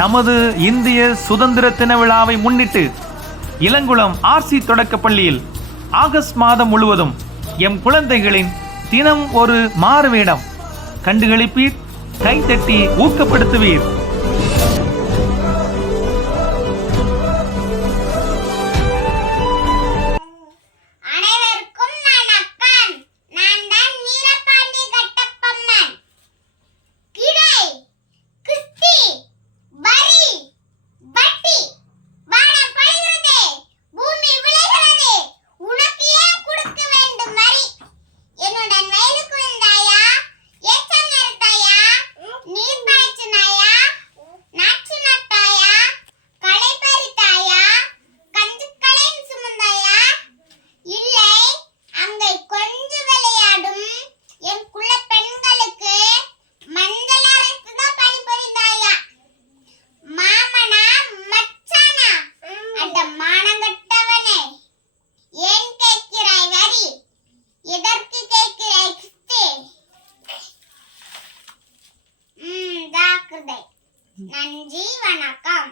நமது இந்திய சுதந்திர தின விழாவை முன்னிட்டு இளங்குளம் ஆர்சி தொடக்க பள்ளியில் ஆகஸ்ட் மாதம் முழுவதும் எம் குழந்தைகளின் தினம் ஒரு மாறுவேடம் கண்டுகளிப்பீர் கைத்தட்டி ஊக்கப்படுத்துவீர் இதற்கு கேட்கிற நன்றி வணக்கம்